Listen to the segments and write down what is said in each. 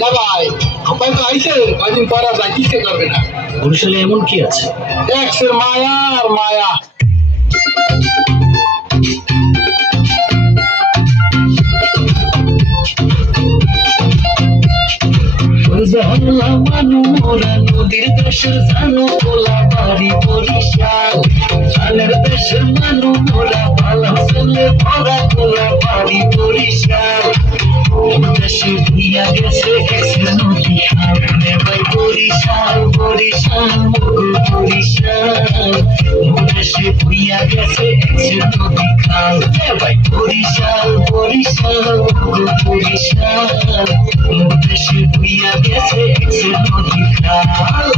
না ভাই, আপনি তো আইছেন, কয়দিন পর আর যাইতে করবে না। বরিশালে এমন কি আছে? এক্সের মায়া আর মায়া। নদীর দেশের জানো কোলা বাড়ি বরিশাল, শালের দেশের মানু মোরা পালা চলে ভরা কোলা বাড়ি বরিশাল। দেশে ভিয়া গেছে এক্সের নদী খাল রে ভাই বরিশাল, বরিশাল মোর বরিশাল। দেশে ভিয়া গেছে এক্সের নদী খাল রে ভাই বরিশাল, বরিশাল মোর বরিশাল। দেশে ভিয়া গেছে এক্সের নদী খাল।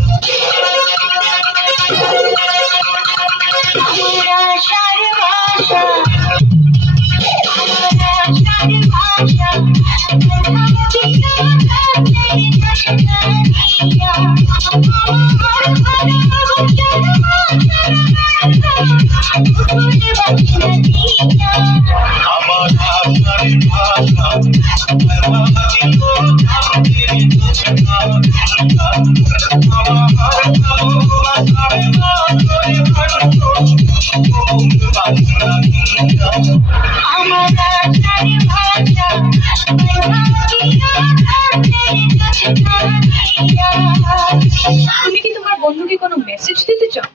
তুমি কি তোমার বন্ধুকে কোনো মেসেজ দিতে চাও?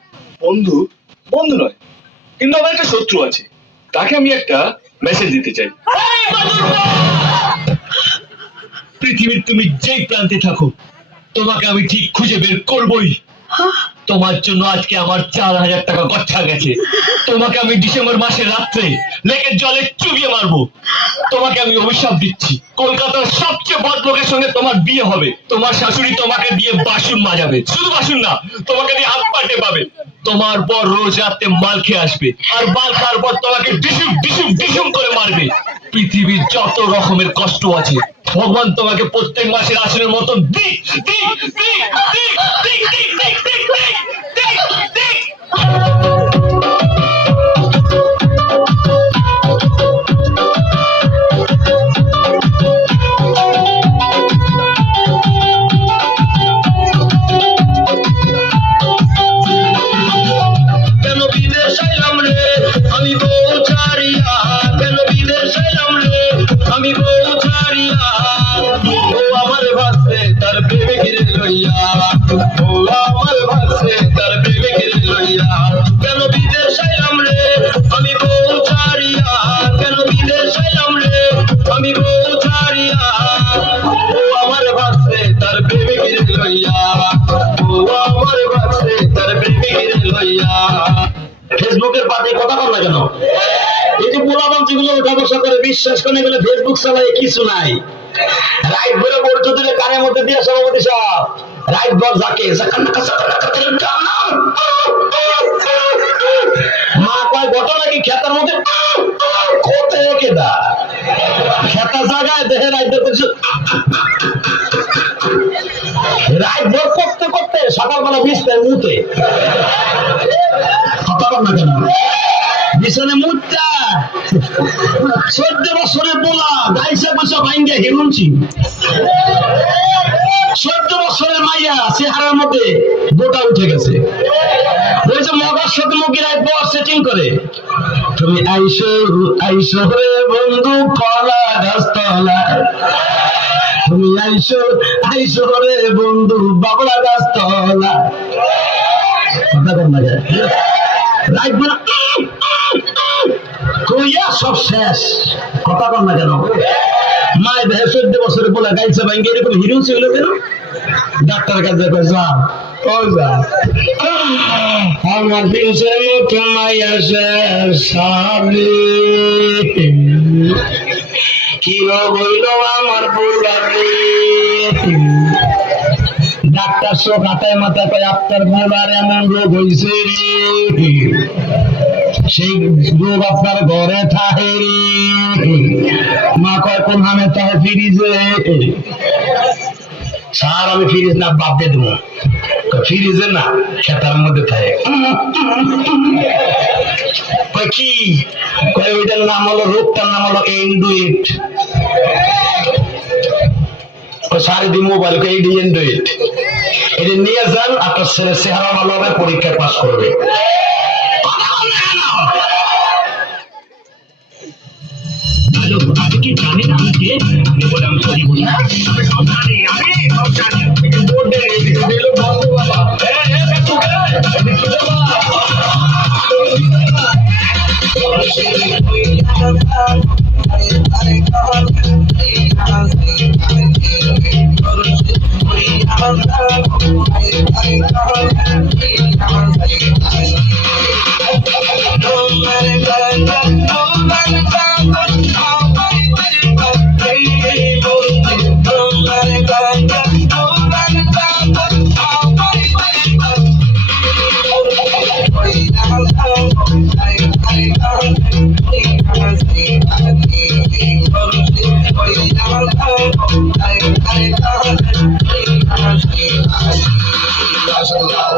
বন্ধু? বন্ধু নয়, কিন্তু আমার একটা শত্রু আছে, তাকে আমি একটা মেসেজ দিতে চাই। পৃথিবীর তুমি যেই প্রান্তে থাকো, তোমাকে আমি ঠিক খুঁজে বের করবই। তোমার জন্য আজকে আমার 4,000 টাকা গচ্ছা গেছে। তোমাকে আমি ডিসেম্বর মাসের রাত্রে লেকের জলে চুবিয়ে মারবো। তোমাকে আমি অভিশাপ দিচ্ছি, কলকাতার সবচেয়ে বড় লোকের সঙ্গে তোমার বিয়ে হবে। তোমার শাশুড়ি তোমাকে দিয়ে বাসন মাজাবে, শুধু বাসন না, তোমাকে দিয়ে হাত পা টেপাবে। তোমার পর রোজ রাতে মাল খেয়ে আসবে, আর মাল খাওয়ার পর তোমাকে ডিসুম ডিসুম ডিসুম করে মারবে। পৃথিবীর যত রকমের কষ্ট আছে, ভগবান তোমাকে প্রত্যেক মাসের আসনের মতন দিক দিক দিক দিক দিক দিক দিক দিক দিক দিক দিক। ফেসবুকের পাতে কথা বল না কেন? এই যে পোলাপান যেগুলো উঠা বসা করে বিশ্বাস করে গেলে ফেসবুক চালায় কিছু নাই। রাইট ভরে বলছো দিলে কানের মধ্যে দিয়ে সভাপতি সাহেব রাইট বল যাকে মা কয় ঘটনা কি খেতার মধ্যে কোথায় কেদা খেতা জায়গায় দেহে রাইট করছে। রাইট ভোর করতে করতে সকালবেলা বিছতে মুতে কথা বল না কেন? বিছানে মুতটা 14 বছরের পোলা গাইছে বসে ভাঙ্গে হিরুনছি। 14 বছরের মাইয়া চেহারার মধ্যে গোটা উঠে গেছে। ওই যে মগার সাথে মুখে রাইট বর সেটিং করে, তুমি আইসো আইসো রে বন্ধু কলা গাছতলা, তুমি আইসো আইসো রে বন্ধু বাবলা গাছতলা। কথা বল না কেন? রাইট বল কইয়া সব শেষ। কথা বল না কেন? মায়ের দেহে 14 বছরের পোলা গাইছে ভাঙ্গে এরকম হিরো ছিল কেন? ডাক্তারের কাছে যা যা আমার পিছনে মতো মাইয়া সাবলি কি বইল আমার পোলারে। ডাক্তার চোখ হাতায় মাথায় কয় আপনার পোলার এমন রোগ হয়েছে রে, সেই রোগ আপনার ঘরে থাকে রে। মা কয় কোন হামে তাহে ফ্রিজে। স্যার আমি ফ্রিজ না বাদ দিয়ে দেবো। ফ্রিজে না খেতার মধ্যে থাকে। কি ওইটার নাম হলো রোগটার নাম হলো এন্ডুইট। সারি মোবাইল এই অ্যান্ড্রয়েড এটা নিয়ে যান, আপনার ছেলে চেহারা ভালো হবে, পরীক্ষায় পাস করবে। আপনি কি জানেন আমি কে? আমি বলে আমি সরি বলি না, আমি সব জানি, আমি সব জানি। I